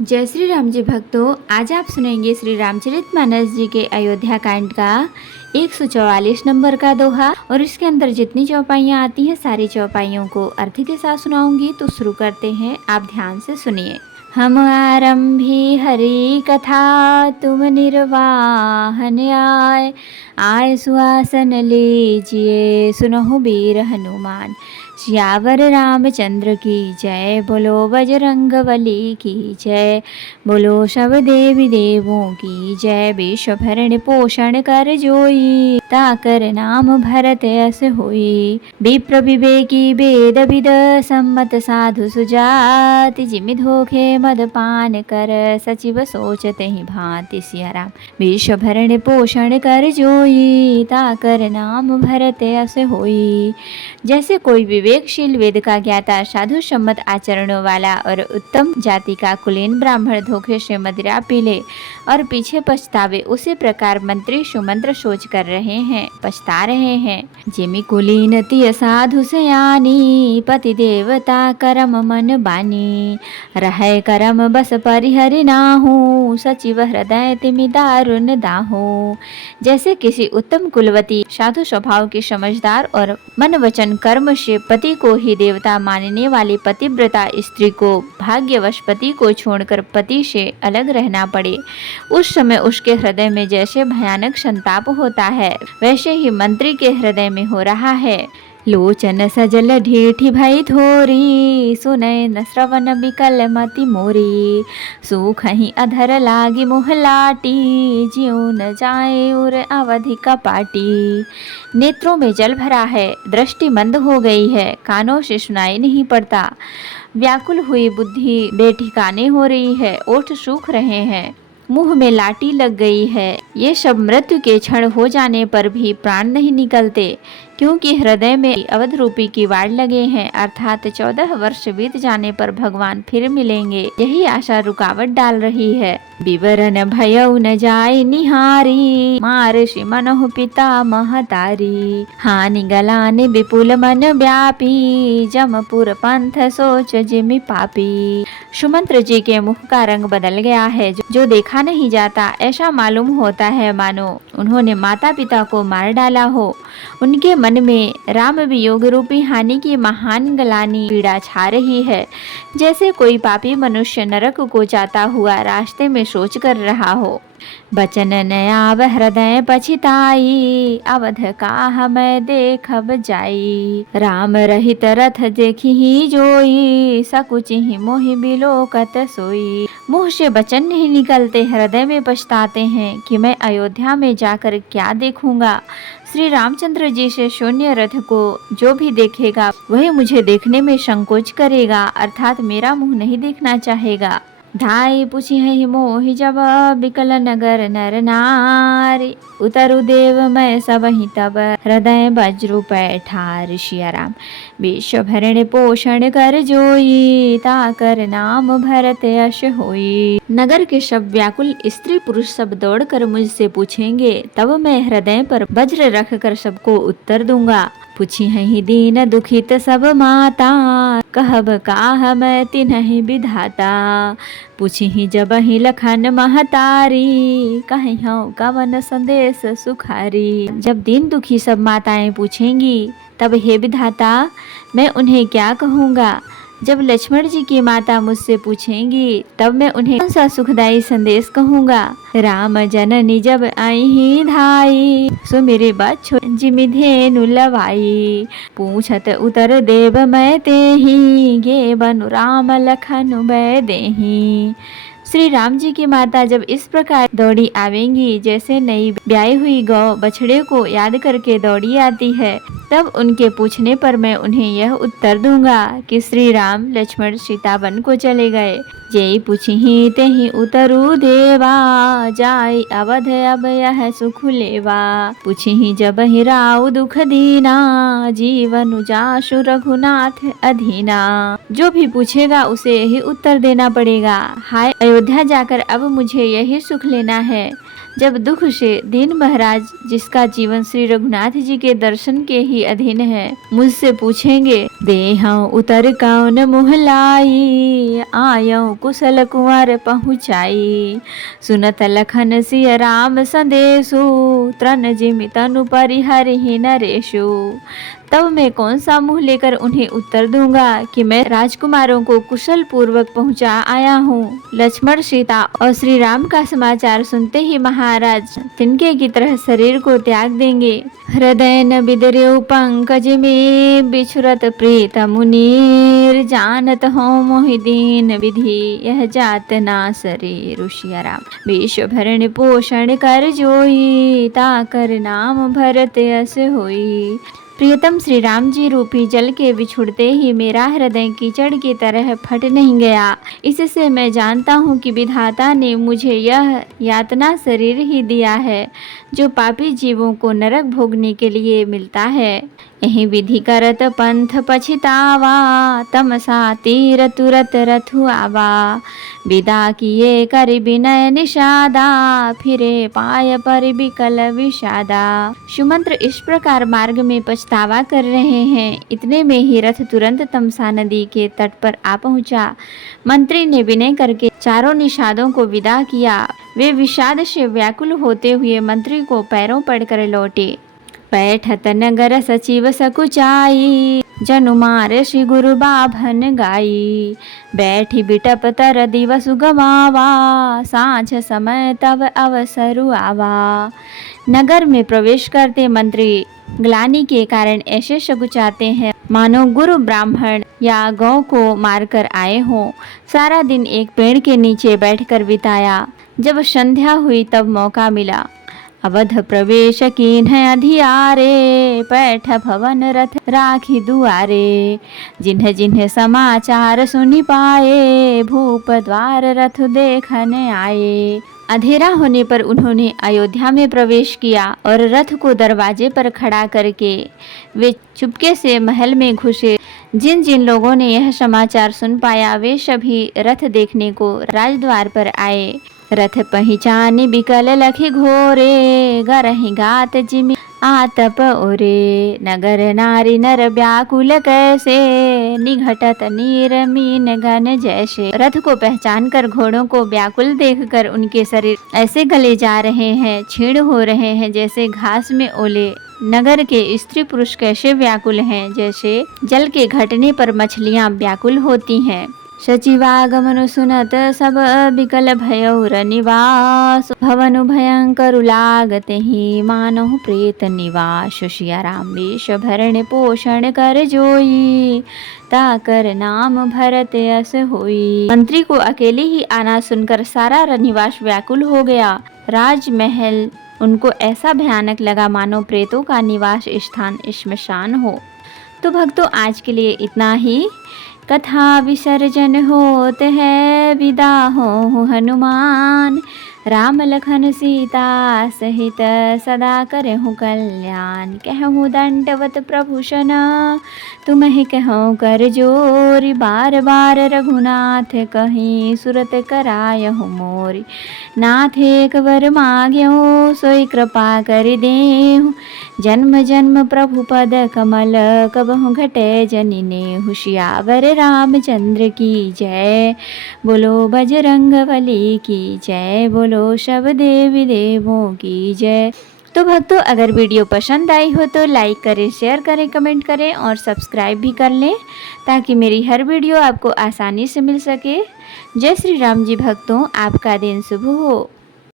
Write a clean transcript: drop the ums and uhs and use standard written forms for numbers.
जय श्री राम जी भक्तों, आज आप सुनेंगे श्री रामचरितमानस जी के अयोध्या कांड का 144 नंबर का दोहा। और इसके अंदर जितनी चौपाइयाँ आती हैं सारी चौपाइयों को अर्थ के साथ सुनाऊंगी। तो शुरू करते हैं, आप ध्यान से सुनिए। हम आरंभी हरि कथा, तुम निर्वाहन आए। आए सुहासन लीजिए, सुनहु वीर हनुमान। सियावर रामचंद्र की जय, बोलो बजरंगबली की जय। बोलो सब देवी देवों की जय। विश्व भरण पोषण कर जोई, ताकर नाम भरत यस होई। विप्र विवेकी वेद विद, सम्मत साधु सुजाति। जिमि धोखे मद पान कर, सचिव सोचते ही भांति। सिया राम विश्व भरण पोषण कर जोई, ताकर नाम भरत यस होई। जैसे कोई विवेकशील वेद का ज्ञाता, साधु सम्मत आचरणों वाला और उत्तम जाति का कुलीन ब्राह्मण धोखे से मदिरा पी ले और पीछे पछतावे, उसी प्रकार मंत्री सुमंत्र सोच कर रहे हैं, पछता रहे हैं। जिमि कुलीन तिय साधु सयानी, पति देवता करम मन बानी। रहे करम बस परिहरि नाहु, सचिव हृदय तिमि दारुण दाहु। जैसे किसी उत्तम कुलवती साधु स्वभाव की समझदार और मन वचन कर्म से पति को ही देवता मानने वाली पतिव्रता स्त्री को भाग्यवश पति को छोड़कर पति से अलग रहना पड़े, उस समय उसके हृदय में जैसे भयानक संताप होता है, वैसे ही मंत्री के हृदय में हो रहा है। लोचन सजल ढीठी भई थोरी, सुनय न श्रवण बिकल मति मोरी। सुख ही अधर लागी मुह लाटी, ज्यों न जाए उर अवधि कपाटी। नेत्रों में जल भरा है, दृष्टि मंद हो गई है, कानों से सुनाई नहीं पड़ता। व्याकुल हुई बुद्धि बेठिकाने हो रही है, ओठ सूख रहे हैं, मुंह में लाटी लग गई है। ये सब मृत्यु के क्षण हो जाने पर भी प्राण नहीं निकलते, क्योंकि हृदय में अवध रूपी किवाड़ लगे हैं, अर्थात 14 वर्ष बीत जाने पर भगवान फिर मिलेंगे, यही आशा रुकावट डाल रही है। विवरण भयउ न जाय निहारी, मारषि मनहु पिता महतारी। हानि गलाने विपुल मन व्यापी, जमपुर पंथ सोच जिमि पापी। सुमंत्र जी के मुख का रंग बदल गया है, जो देखा नहीं जाता, ऐसा मालूम होता है मानो उन्होंने माता पिता को मार डाला हो। उनके मन में राम वियोग रूपी हानि की महान गलानी पीड़ा छा रही है, जैसे कोई पापी मनुष्य नरक को जाता हुआ रास्ते में सोच कर रहा हो। बचन नयाव हृदय पछिताई, अवध का मैं देखब जाई। राम रहित रथ देखी ही जोई, सकुचि ही मोहि बिलोकत सोई। मुँह से वचन नहीं निकलते, हृदय में पछताते हैं कि मैं अयोध्या में जाकर क्या देखूंगा। श्री रामचंद्र जी से शून्य रथ को जो भी देखेगा वही मुझे देखने में संकोच करेगा, अर्थात मेरा मुंह नहीं देखना चाहेगा। धाई पूछी है मोहि जब, बिकल नगर नर नारी। उतरु देव मैं सब ही तब, हृदय वज्रु पैठार। सिया राम विश्व भरण पोषण कर जोई, ताकर नाम भरत यश होई। नगर के सब व्याकुल स्त्री पुरुष सब दौड़कर मुझसे पूछेंगे, तब मैं हृदय पर वज्र रख कर सबको उत्तर दूंगा। पूछी है दीन दुखित सब माता, कहब काह मैं तिन्हि विधाता। पूछी ही जब ही लखन महतारी, कहीं हूँ कवन संदेश सुखारी। जब दीन दुखी सब माताएं पूछेंगी, तब हे विधाता मैं उन्हें क्या कहूँगा। जब लक्ष्मण जी की माता मुझसे पूछेंगी, तब मैं उन्हें कौन सा सुखदायी संदेश कहूँगा। राम जननी जब आई ही धाई, सो मेरे बच्चो जिमि धेनु लवाई। पूछत उतर देव मैं तेहि, गे बनु राम लखन बै देहि। श्री राम जी की माता जब इस प्रकार दौड़ी आवेंगी, जैसे नई ब्याई हुई गौ बछड़े को याद करके दौड़ी आती है, तब उनके पूछने पर मैं उन्हें यह उत्तर दूंगा कि श्री राम लक्ष्मण सीता वन को चले गए। जय पूछी ही तेहि उतरु देवा, जाय अवध अब यह सुख लेवा। पूछी ही जब ही राउ दुख दीना, जीवन जासु रघुनाथ अधीना। जो भी पूछेगा उसे यही उत्तर देना पड़ेगा। हाय अयोध्या जाकर अब मुझे यही सुख लेना है। जब दुख से दीन महाराज, जिसका जीवन श्री रघुनाथ जी के दर्शन के ही अधीन है, मुझसे पूछेंगे, देहा उतर कौन मोहलाई, आयो कुशल कुंवर पहुँचाई, सुनत लखन सिय राम संदेशु, त्रन जिमि तनु परिहरि नरेशु। तब मैं कौन सा मुंह लेकर उन्हें उत्तर दूंगा कि मैं राजकुमारों को कुशल पूर्वक पहुंचा आया हूँ। लक्ष्मण, सीता और श्री राम का समाचार सुनते ही महाराज तिनके की तरह शरीर को त्याग देंगे। हृदय न बिदर्यो पंकज में, बिछुरत प्रीत मुनीर, जानत हो मोहि दीन विधि, यह जात ना शरीर। ऋषिया राम, विश्व भरण पोषण कर जोई, ताकर नाम भरत यस होई। प्रियतम श्री राम जी रूपी जल के बिछुड़ते ही मेरा हृदय कीचड़ की तरह फट नहीं गया। इससे मैं जानता हूँ कि विधाता ने मुझे यह यातना शरीर ही दिया है जो पापी जीवों को नरक भोगने के लिए मिलता है। यही विधि करत पंथ पछितावा, तमसा तीर तुरत रथु आवा, विदा किए कर विनय निषादा, फिरे पाय पर विकल विषादा। सुमंत्र इस प्रकार मार्ग में पछतावा कर रहे हैं। इतने में ही रथ तुरंत तमसा नदी के तट पर आ पहुंचा। मंत्री ने विनय करके चारों निषादों को विदा किया। वे विषाद से व्याकुल होते हुए मंत्री को पैरों पड़कर लौटे। बैठत नगर सचिव सकुचाई, जनु मारे श्री गुरु बाभन गाई, बैठी बिटप तर दिवस गवावा, सांझ समय तब अवसरु आवा। नगर में प्रवेश करते मंत्री ग्लानि के कारण ऐसे सकुचाते हैं मानो गुरु ब्राह्मण या गौ को मारकर आए हों। सारा दिन एक पेड़ के नीचे बैठकर बिताया। जब संध्या हुई तब मौका मिला। अवध प्रवेश कीन्ह अधियारे, पैठ भवन रथ राखी दुआरे, जिन्ह जिन्ह समाचार सुनि पाए, भूप द्वार रथ देखने आए। अंधेरा होने पर उन्होंने अयोध्या में प्रवेश किया और रथ को दरवाजे पर खड़ा करके वे चुपके से महल में घुसे। जिन जिन लोगों ने यह समाचार सुन पाया वे सभी रथ देखने को राजद्वार पर आए। रथ पहिचान बिकल लखि घोरे, गरहि गात जिमि आतप ओरे, नगर नारी नर व्याकुल कैसे, निघटत नीर मीन घन जैसे। रथ को पहचान कर घोड़ों को व्याकुल देखकर उनके शरीर ऐसे गले जा रहे हैं, छीण हो रहे हैं जैसे घास में ओले। नगर के स्त्री पुरुष कैसे व्याकुल हैं, जैसे जल के घटने पर मछलियां व्याकुल होती हैं। सचिवागमन सुनत सब विकल भयौर निवास, भवन भयंकर लागते ही मानहु प्रेत निवास। सिया राम, वेश भरण पोषण कर जोई, ताकर नाम भरत यस होई। मंत्री को अकेले ही आना सुनकर सारा निवास व्याकुल हो गया। राजमहल उनको ऐसा भयानक लगा मानो प्रेतों का निवास स्थान श्मशान हो। तो भक्तों, आज के लिए इतना ही। कथा विसर्जन होत है, विदा हो हनुमान, राम लखन सीता सहित सदा करहु कल्याण। कहूँ दंडवत प्रभूषण, तुम्हें कहूँ कर जोरी, बार बार रघुनाथ कहीं सुरत करायहु मोरी। नाथ एक वर माग्यो, सोई कृपा कर देहु, जन्म जन्म प्रभु पद कमल, कबहु घटे जनि नेहु। सियावर रामचंद्र की जय, बोलो बजरंगबली की जय, बोलो सब देवी देवों की जय। तो भक्तों, अगर वीडियो पसंद आई हो तो लाइक करें, शेयर करें, कमेंट करें और सब्सक्राइब भी कर लें ताकि मेरी हर वीडियो आपको आसानी से मिल सके। जय श्री राम जी भक्तों, आपका दिन शुभ हो।